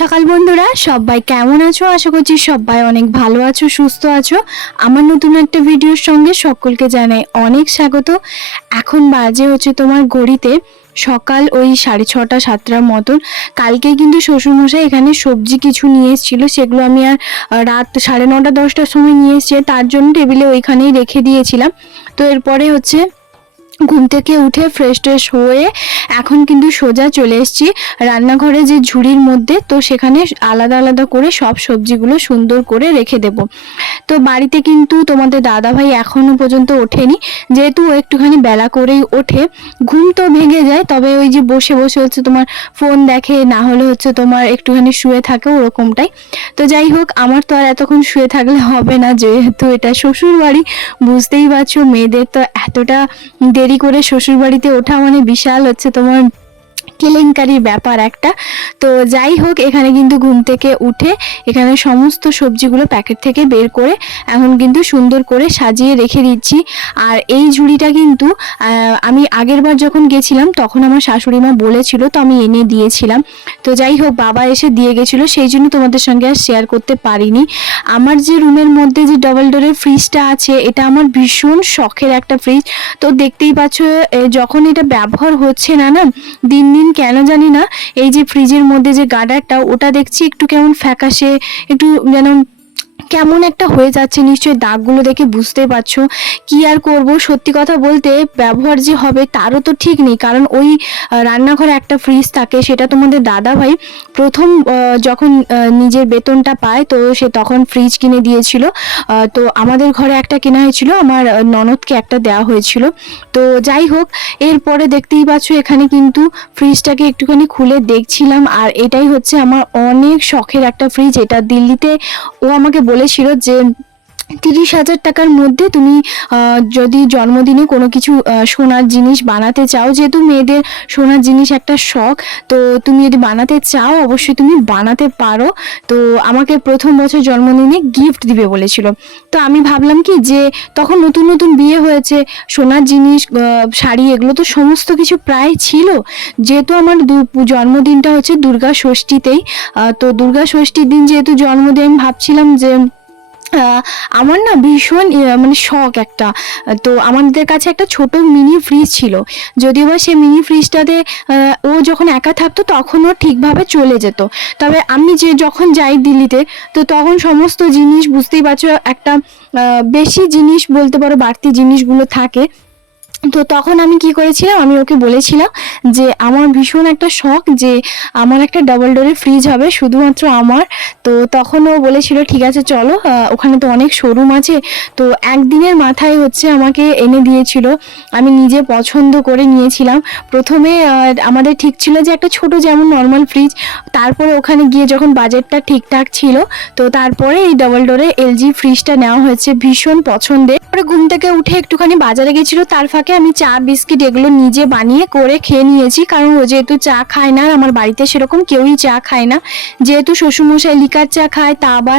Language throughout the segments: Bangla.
সকাল বন্ধুরা, সবাই কেমন আছো? আশা করছি সবাই অনেক ভালো আছো, সুস্থ আছো। আমার নতুন একটা ভিডিওর সঙ্গে সকলকে জানাই অনেক স্বাগত। এখন বাজে হচ্ছে তোমার ঘড়িতে সকাল ওই 6:30 7টার মতন। কালকে কিন্তু শ্বশুরমশাই এখানে সবজি কিছু নিয়ে এসেছিলো, সেগুলো আমি আর রাত 9:30 10টার সময় নিয়ে এসছে, তার জন্য টেবিলে ওইখানেই রেখে দিয়েছিলাম। তো এরপরে হচ্ছে ঘুম থেকে উঠে ফ্রেশ ট্রেশ হয়ে এখন কিন্তু সোজা চলে এসেছি রান্নাঘরে যে ঝুড়ির মধ্যে। তো সেখানে আলাদা আলাদা করে সব সবজিগুলো সুন্দর করে রেখে দেব। তো বাড়িতে কিন্তু তোমাদের দাদা ভাই এখনো পর্যন্ত ওঠেনি, যেহেতু ও একটুখানি বেলা করেই ওঠে। ঘুম তো ভেঙে যায়, তবে ওই যে বসে বসে হচ্ছে তোমার ফোন দেখে, না হলে হচ্ছে তোমার একটুখানি শুয়ে থাকে, ওরকমটাই। তো যাই হোক, আমার তো আর এতক্ষণ শুয়ে থাকলে হবে না, যেহেতু এটা শ্বশুর বাড়ি। বুঝতেই পারছো, মেয়েদের তো এতটা দেরি করে শ্বশুর বাড়িতে ওঠা মানে বিশাল হচ্ছে তোমার কেলেঙ্কারির ব্যাপার একটা। তো যাই হোক, এখানে কিন্তু ঘুম থেকে উঠে এখানে সমস্ত সবজিগুলো প্যাকেট থেকে বের করে এখন কিন্তু সুন্দর করে সাজিয়ে রেখে দিচ্ছি। আর এই ঝুড়িটা কিন্তু আমি আগের বার যখন গেছিলাম তখন আমার শাশুড়ি মা বলেছিল, তো আমি এনে দিয়েছিলাম। তো যাই হোক, বাবা এসে দিয়ে গেছিলো, সেই জন্য তোমাদের সঙ্গে আর শেয়ার করতে পারিনি। আমার যে রুমের মধ্যে যে ডাবল ডোরের ফ্রিজটা আছে, এটা আমার ভীষণ শখের একটা ফ্রিজ। তো দেখতেই পাচ্ছ, যখন এটা ব্যবহার হচ্ছে না না দিন দিন কেন জানি না, এই যে ফ্রিজের মধ্যে যে গার্ডারটা, ওটা দেখছি একটু কেমন ফ্যাকাশে, একটু যেন কেমন একটা হয়ে যাচ্ছে। নিশ্চয়ই দাগগুলো দেখে বুঝতে পারছো। কি আর করব, সত্যি কথা বলতে ব্যবহার যে হবে তারও তো ঠিক নেই, কারণ ওই রান্নাঘরে একটা ফ্রিজ থাকে, সেটা তোমাদের দাদা ভাই প্রথম যখন নিজের বেতনটা পায়, তো সে তখন ফ্রিজ কিনে দিয়েছিল। তো আমাদের ঘরে একটা কেনা হয়েছিল, আমার ননদকে একটা দেওয়া হয়েছিল। তো যাই হোক, এরপরে দেখতেই পাচ্ছ এখানে কিন্তু ফ্রিজটাকে একটুখানি খুলে দেখছিলাম। আর এটাই হচ্ছে আমার অনেক শখের একটা ফ্রিজ। এটা দিল্লিতে ও আমাকে বলেছিল যে 30,000 টাকার মধ্যে তুমি যদি জন্মদিনে কোনো কিছু সোনার জিনিস বানাতে চাও, যেহেতু মেয়েদের সোনার জিনিস একটা শখ, তো তুমি যদি বানাতে চাও অবশ্যই তুমি বানাতে পারো। তো আমাকে প্রথম বছর জন্মদিনে গিফট দিবে বলেছিল। তো আমি ভাবলাম কি, যে তখন নতুন নতুন বিয়ে হয়েছে, সোনার জিনিস শাড়ি এগুলো তো সমস্ত কিছু প্রায় ছিল। যেহেতু আমার জন্মদিনটা হচ্ছে দুর্গা ষষ্ঠীতেই, তো দুর্গা ষষ্ঠীর দিন যেহেতু জন্মদিন, আমি ভাবছিলাম যে আমার না ভীষণ মানে শখ একটা। তো আমাদের কাছে একটা ছোট মিনি ফ্রিজ ছিল, যদিও বা সে মিনি ফ্রিজটাতে ও যখন একা থাকতো তখন ও ঠিকভাবে চলে যেত। তবে আমি যখন যাই দিল্লিতে, তো তখন সমস্ত জিনিস বুঝতেই পারছো, একটা বেশি জিনিস বলতে পারো, বাড়তি জিনিসগুলো থাকে। তো তখন আমি কি করেছিলাম, আমি ওকে বলেছিলাম যে আমার ভীষণ একটা শখ যে আমার একটা ডাবল ডোরের ফ্রিজ হবে শুধুমাত্র আমার। তো তখন ও বলেছিল ঠিক আছে চলো, ওখানে তো অনেক শোরুম আছে। তো একদিনের মাথায় হচ্ছে আমাকে এনে দিয়েছিল, আমি নিজে পছন্দ করে নিয়েছিলাম। প্রথমে আমাদের ঠিক ছিল যে একটা ছোট যেমন নর্মাল ফ্রিজ, তারপরে ওখানে গিয়ে যখন বাজেটটা ঠিকঠাক ছিল, তো তারপরে এই ডাবল ডোরে এলজি ফ্রিজটা নেওয়া হয়েছে, ভীষণ পছন্দের। পরে ঘুম থেকে উঠে একটুখানি বাজারে গেছিলো, তার ফাঁকে আমি চা বিস্কিট এগুলো নিজে বানিয়ে করে খেয়ে নিয়েছি, কারণ ও যেহেতু চা খায় না, আর আমার বাড়িতে সেরকম কেউই চা খায় না। যেহেতু শ্বশুরমশাই লিকার চা খায়, তা আবার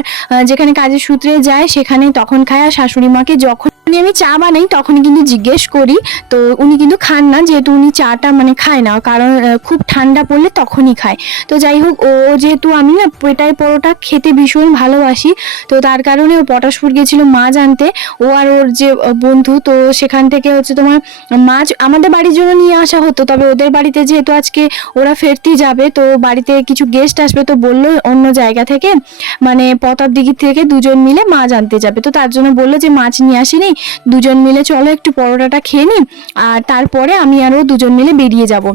যেখানে কাজের সূত্রে যায় সেখানে তখন খায়। আর শাশুড়ি মাকে যখন আমি চা বানাই তখনই কিন্তু জিজ্ঞেস করি, তো উনি কিন্তু খান না, যেহেতু উনি চাটা মানে খায় না, কারণ খুব ঠান্ডা পড়লে তখনই খায়। তো যাই হোক, ও যেহেতু আমি না পেটাই পরোটা খেতে ভীষণ ভালোবাসি, তো তার কারণে ও পটাশপুর গেছিলো মাছ আনতে, ও আর ওর যে বন্ধু। তো সেখান থেকে হচ্ছে তোমার মাছ আমাদের বাড়ির জন্য নিয়ে আসা হতো, তবে ওদের বাড়িতে যেহেতু আজকে ওরা ফেরতি যাবে, তো বাড়িতে কিছু গেস্ট আসবে, তো বললো অন্য জায়গা থেকে, মানে প্রতাপদিঘি থেকে দুজন মিলে মাছ আনতে যাবে। তো তার জন্য বললো যে মাছ নিয়ে আসিনি, দুজন মিলে চলো একটু পরোটাটা খেয়ে নিই, আর তারপরে আমি আর ও দুজন মিলে বেরিয়ে যাব।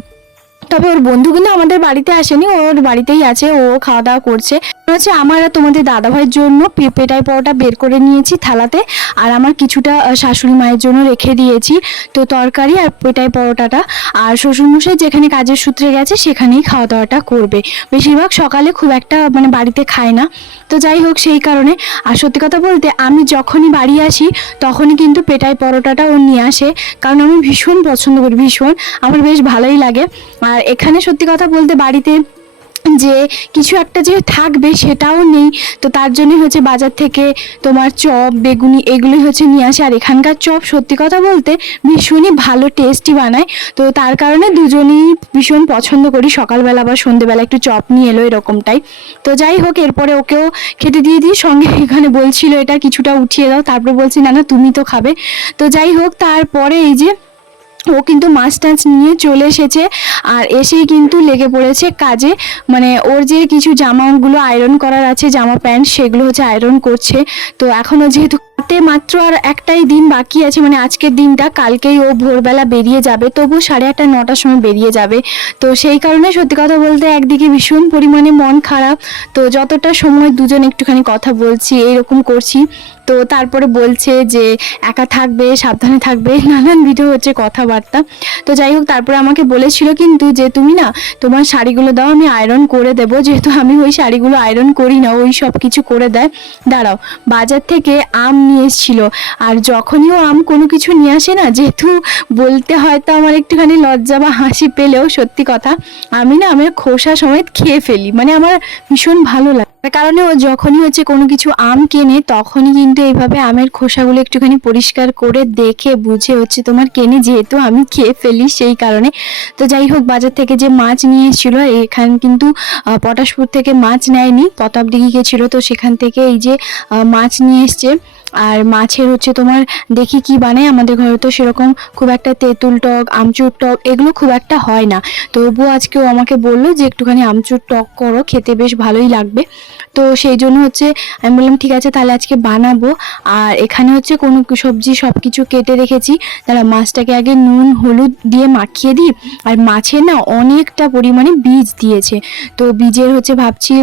তবে ওর বন্ধু কিন্তু আমাদের বাড়িতে আসেনি, ওর বাড়িতেই আছে, ও খাওয়া দাওয়া করছে। হচ্ছে আমার আর তোমাদের দাদাভাইয়ের জন্য পেটাই পরোটা বের করে নিয়েছি থালাতে, আর আমার কিছুটা শাশুড়ি মায়ের জন্য রেখে দিয়েছি। তো তরকারি আর পেটাই পরোটাটা, আর শ্বশুরমশাই যেখানে কাজের সূত্রে গেছে সেখানেই খাওয়া দাওয়াটা করবে। বেশিরভাগ সকালে খুব একটা মানে বাড়িতে খায় না। তো যাই হোক, সেই কারণে। আর সত্যি কথা বলতে আমি যখনই বাড়ি আসি তখনই কিন্তু পেটাই পরোটাটা ও নিয়ে আসে, কারণ আমি ভীষণ পছন্দ করি, ভীষণ আমার বেশ ভালোই লাগে। আর এখানে সত্যি কথা বলতে বাড়িতে যে কিছু একটা যে থাকবে সেটাও নেই। তো তার জন্য হচ্ছে বাজার থেকে তোমার চপ বেগুনি এগুলোই হচ্ছে নিয়ে আসে। আর এখানকার চপ সত্যি কথা বলতে ভীষণই ভালো টেস্টি বানায়। তো তার কারণে দুজনেই ভীষণ পছন্দ করি, সকালবেলা বা সন্ধেবেলা একটু চপ নিয়ে এলো এরকমটাই। তো যাই হোক, এরপরে ওকেও খেতে দিয়ে দিই, সঙ্গে এখানে বলছিল এটা কিছুটা উঠিয়ে দাও, তারপর বলছি না না তুমি তো খাবে। তো যাই হোক, তারপরে এই যে ও কিন্তু মাছ টাছ নিয়ে চলে এসেছে, আর এসেই কিন্তু লেগে পড়েছে কাজে। মানে ওর যে কিছু জামাগুলো আয়রন করার আছে, জামা প্যান্ট, সেগুলো হচ্ছে আয়রন করছে। তো এখনও যেহেতু হাতে মাত্র আর একটাই দিন বাকি আছে, মানে আজকের দিনটা, কালকেই ও ভোরবেলা বেরিয়ে যাবে, তবু 8:30 9টার সময় বেরিয়ে যাবে। তো সেই কারণে সত্যি কথা বলতে একদিকে ভীষণ পরিমাণে মন খারাপ। তো যতটা সময় দুজন একটুখানি কথা বলছি এইরকম করছি। তো তারপরে বলছে যে একা থাকবে, সাবধানে থাকবে, নানান ভিডিও হচ্ছে কথাবার্তা। তো যাই হোক, তারপরে আমাকে বলেছিল কিন্তু যে তুমি না তোমার শাড়িগুলো দাও, আমি আয়রন করে দেবো, যেহেতু আমি ওই শাড়িগুলো আয়রন করি না, ওই সব কিছু করে দেয়। দাঁড়াও, বাজার থেকে আম নিয়ে এসেছিল, আর যখনই ও আম কোনো কিছু নিয়ে আসে না, যেহেতু বলতে হয়তো আমার একটুখানি লজ্জা বা হাসি পেলেও সত্যি কথা, আমি না আমের খোসা সমেত খেয়ে ফেলি, মানে আমার ভীষণ ভালো লাগে। তার কারণে ও যখনই হচ্ছে কোনো কিছু আম কেনে তখনই কিন্তু এইভাবে আমের খোসাগুলো একটুখানি পরিষ্কার করে দেখে বুঝে হচ্ছে তোমার কেনে, যেহেতু আমি খেয়ে ফেলি সেই কারণে। তো যাই হোক, বাজার থেকে যে মাছ নিয়ে এসেছিল, এখানে কিন্তু পটাশপুর থেকে মাছ নেয়নি, প্রতাপদিঘি গেছিলো, তো সেখান থেকে এই যে মাছ নিয়ে এসছে। আর মাছের হচ্ছে তোমার দেখি কি বানায়, আমাদের ঘরে তো সেরকম খুব একটা তেঁতুল টক আমচুর টক এগুলো খুব একটা হয় না। তবুও আজকেও আমাকে বললো যে একটুখানি আমচুর টক করো, খেতে বেশ ভালোই লাগবে। তো সেই জন্য হচ্ছে আমি বললাম ঠিক আছে তাহলে আজকে বানাবো। আর এখানে হচ্ছে কোনো সবজি সব কিছু কেটে রেখেছি, তারা মাছটাকে আগে নুন হলুদ দিয়ে মাখিয়ে দিই। আর মাছে না অনেকটা পরিমাণে বীজ দিয়েছে, তো বীজের হচ্ছে ভাবছি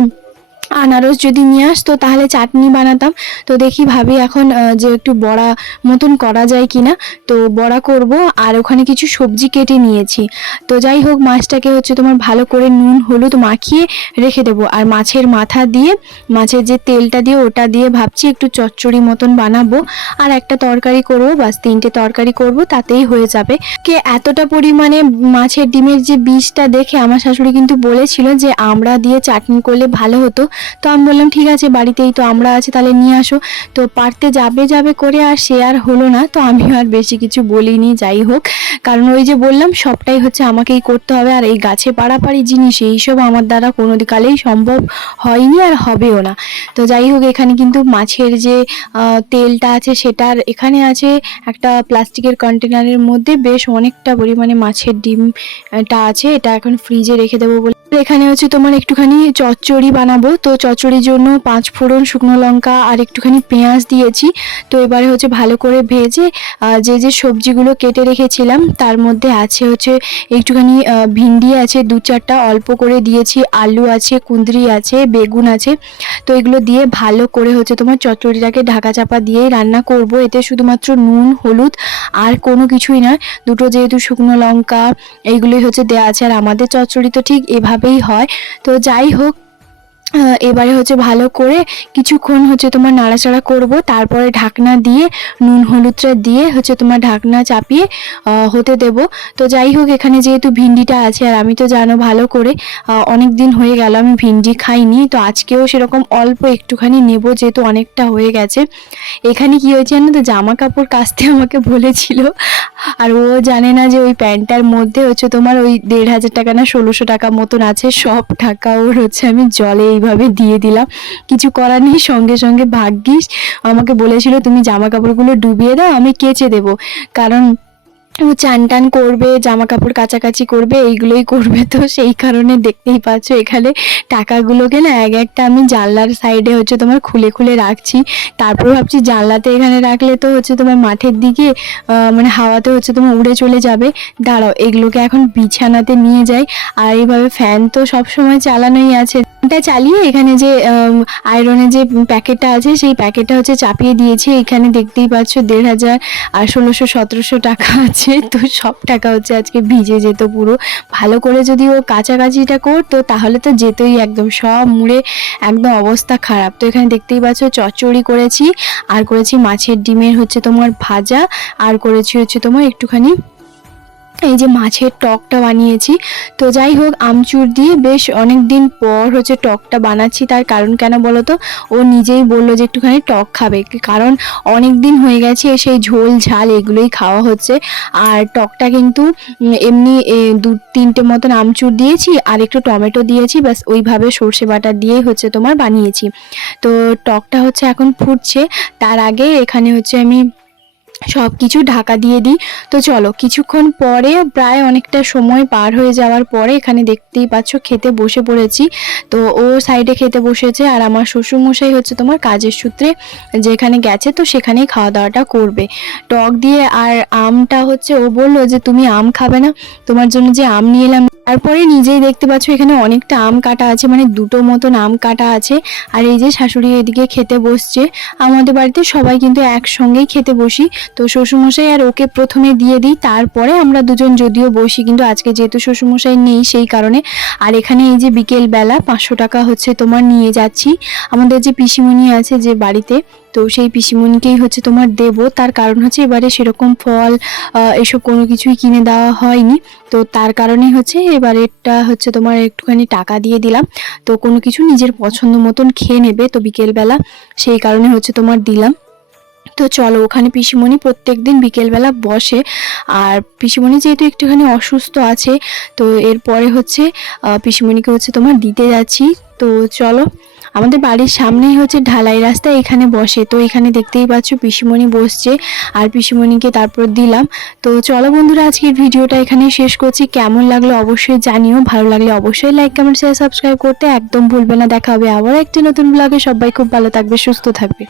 আনারস যদি নিয়ে আসতো তাহলে চাটনি বানাতাম। তো দেখি ভাবি এখন যে একটু বড়া মতন করা যায় কিনা, তো বড়া করব। আর ওখানে কিছু সবজি কেটে নিয়েছি। তো যাই হোক, মাছটাকে হচ্ছে তোমার ভালো করে নুন হলুদ মাখিয়ে রেখে দেবো। আর মাছের মাথা দিয়ে, মাছের যে তেলটা দিয়ে ওটা দিয়ে ভাবছি একটু চচ্চড়ি মতন বানাবো। আর একটা তরকারি করবো, বাস 3টে তরকারি করব, তাতেই হয়ে যাবে। কে এতটা পরিমাণে মাছের ডিমের যে বীজটা দেখে আমার শাশুড়ি কিন্তু বলেছিল যে আমড়া দিয়ে চাটনি করলে ভালো হতো। তো আমি বললাম ঠিক আছে, বাড়িতেই তো আমরা আছে, তাহলে নিয়ে আসো। তো পারতে যাবে যাবে করে আর সে আর হলো না, তো আমি আর বেশি কিছু বলিনি। যাই হোক, কারণ ওই যে বললাম সবটাই হচ্ছে আমাকেই করতে হবে, আর এই গাছে পাড়াপাড়ি জিনিস এইসব আমার দ্বারা কোনো কালেই সম্ভব হয়নি আর হবেও না। তো যাই হোক, এখানে কিন্তু মাছের যে তেলটা আছে সেটার এখানে আছে একটা প্লাস্টিকের কন্টেনারের মধ্যে বেশ অনেকটা পরিমাণে মাছের ডিমটা আছে, এটা এখন ফ্রিজে রেখে দেবো বলে। এখানে হচ্ছে তোমার একটুখানি চচ্চড়ি বানাবো। তো চচ্চড়ির জন্য 5 ফোড়ন, শুকনো লঙ্কা আর একটুখানি পেঁয়াজ দিয়েছি। তো এবারে হচ্ছে ভালো করে ভেজে যে যে সবজিগুলো কেটে রেখেছিলাম তার মধ্যে আছে হচ্ছে একটুখানি ভিন্ডি আছে 2-4টা অল্প করে দিয়েছি, আলু আছে, কুঁদরি আছে, বেগুন আছে। তো এগুলো দিয়ে ভালো করে হচ্ছে তোমার চচ্চড়িটাকে ঢাকা চাপা দিয়েই রান্না করব। এতে শুধুমাত্র নুন হলুদ আর কোনো কিছুই না, দুটো যেহেতু শুকনো লঙ্কা এইগুলোই হচ্ছে দেওয়া আছে। আর আমাদের চচ্চড়ি তো ঠিক এভাবেই হয়। তো যাই হোক, এবারে হচ্ছে ভালো করে কিছুক্ষণ হচ্ছে তোমার নাড়াচাড়া করব, তারপরে ঢাকনা দিয়ে নুন হলুদটা দিয়ে হচ্ছে তোমার ঢাকনা চাপিয়ে হতে দেব। তো যাই হোক, এখানে যেহেতু ভিন্ডিটা আছে, আর আমি তো জানো ভালো করে অনেক দিন হয়ে গেল আমি ভিন্ডি খাইনি, তো আজকেও সেরকম অল্প একটুখানি নেব, যেহেতু অনেকটা হয়ে গেছে। এখানে কি হয়েছে জানো তো, জামা কাপড় কাচতে আমাকে বলেছিল, আর ও জানে না যে ওই প্যান্টটার মধ্যে হচ্ছে তোমার ওই 1,500 টাকা না 1,600 টাকা মতন আছে, সব টাকা ওর হচ্ছে আমি জলে এইভাবে দিয়ে দিলাম। কিছু করার নেই, সঙ্গে সঙ্গে ভাগ্যিস আমাকে বলেছিল তুমি জামা কাপড়গুলো ডুবিয়ে দাও, আমি কেচে দেবো। কারণ ও চান টান করবে, জামা কাপড় কাচাকাচি করবে, এইগুলোই করবে। তো সেই কারণে দেখতেই পাচ্ছ এখানে টাকাগুলোকে না এক একটা আমি জানলার সাইডে হচ্ছে তোমার খুলে খুলে রাখছি। তারপর ভাবছি জানলাতে এখানে রাখলে তো হচ্ছে তোমার মাঠের দিকে মানে হাওয়াতে হচ্ছে তোমার উড়ে চলে যাবে। দাঁড়াও, এগুলোকে এখন বিছানাতে নিয়ে যাই। আর এইভাবে ফ্যান তো সব সময় চালানোই আছে, ফ্যানটা চালিয়ে এখানে যে আয়রনের যে প্যাকেটটা আছে সেই প্যাকেটটা হচ্ছে চাপিয়ে দিয়েছি। এখানে দেখতেই পাচ্ছ 1,500 আর 1,600-1,700 টাকা আছে। তো সব টাকা হচ্ছে আজকে ভিজে যেত পুরো। ভালো করে যদি ও কাচাকাচিটা করতো তাহলে তো যেতই, একদম সব মুড়ে একদম অবস্থা খারাপ। তো এখানে দেখতেই পাচ্ছ চচ্চড়ি করেছি, আর করেছি মাছের ডিমের হচ্ছে তোমার ভাজা, আর করেছি হচ্ছে তোমার একটুখানি এই যে মাছের টকটা বানিয়েছি। তো যাই হোক, আমচুর দিয়ে বেশ অনেক দিন পর হচ্ছে টকটা বানাচ্ছি। তার কারণ কেন বলো তো, ও নিজেই বললো যে একটুখানি টক খাবে, কারণ অনেক দিন হয়ে গেছে সেই ঝোল ঝাল এগুলোই খাওয়া হচ্ছে। আর টকটা কিন্তু এমনি 2-3টে মতন আমচুর দিয়েছি আর একটু টমেটো দিয়েছি, ব্যাস ওইভাবে সর্ষে বাটা দিয়েই হচ্ছে তোমার বানিয়েছি। তো টকটা হচ্ছে এখন ফুটছে, তার আগে এখানে হচ্ছে আমি সব কিছু ঢাকা দিয়ে দিই। তো চলো, কিছুক্ষণ পরে প্রায় অনেকটা সময় পার হয়ে যাওয়ার পরে এখানে দেখতেই পাচ্ছ খেতে বসে পড়েছি। তো ও সাইডে খেতে বসেছে আর আমার শ্বশুরমশাই হচ্ছে তোমার কাজের সূত্রে যেখানে গেছে, তো সেখানেই খাওয়া দাওয়াটা করবে টক দিয়ে। আর আমটা হচ্ছে ও বললো যে তুমি আম খাবে না, তোমার জন্য যে আম নিয়ে এলাম। তারপরে নিজেই দেখতে পাচ্ছ এখানে অনেকটা আম কাটা আছে, মানে 2টো মতন আম কাটা আছে। আর এই যে শাশুড়ি এদিকে খেতে বসছে। আমাদের বাড়িতে সবাই কিন্তু একসঙ্গেই খেতে বসি। তো শ্বশুরমশাই আর ওকে প্রথমে দিয়ে দিই, তারপরে আমরা দুজন যদিও বসি, কিন্তু আজকে যেহেতু শ্বশুরমশাই নেই সেই কারণে। আর এখানে এই যে বিকেল বেলা 500 টাকা হচ্ছে তোমার নিয়ে যাচ্ছি আমাদের যে পিসিমণি আছে যে বাড়িতে, তো সেই পিসিমণিকেই হচ্ছে তোমার দেব। তার কারণ হচ্ছে এবারে সেরকম ফল এসব কোনো কিছুই কিনে দেওয়া হয়নি, তো তার কারণেই হচ্ছে এবারেরটা হচ্ছে তোমার একটুখানি টাকা দিয়ে দিলাম। তো কোনো কিছু নিজের পছন্দ মতন খেয়ে নেবে, তো বিকেলবেলা সেই কারণে হচ্ছে তোমার দিলাম। তো চলো, ওখানে পিসিমণি প্রত্যেকদিন বিকেলবেলা বসে। আর পিসিমণি যেহেতু একটুখানি অসুস্থ আছে, তো এরপরে হচ্ছে পিসিমণিকে হচ্ছে তোমার দিতে যাচ্ছি। তো চলো, আমাদের বাড়ির সামনেই হচ্ছে ঢালাই রাস্তা, এখানে বসে। তো এখানে দেখতেই পাচ্ছ পিসিমণি বসছে আর পিসিমণিকে তারপর দিলাম। তো চলো বন্ধুরা, আজকের ভিডিওটা এখানেই শেষ করছি। কেমন লাগলো অবশ্যই জানিও, ভালো লাগলে অবশ্যই লাইক কমেন্ট শেয়ার সাবস্ক্রাইব করতে একদম ভুলবে না। দেখা হবে আবার একটি নতুন ব্লগে। সবাই খুব ভালো থাকবে, সুস্থ থাকবে।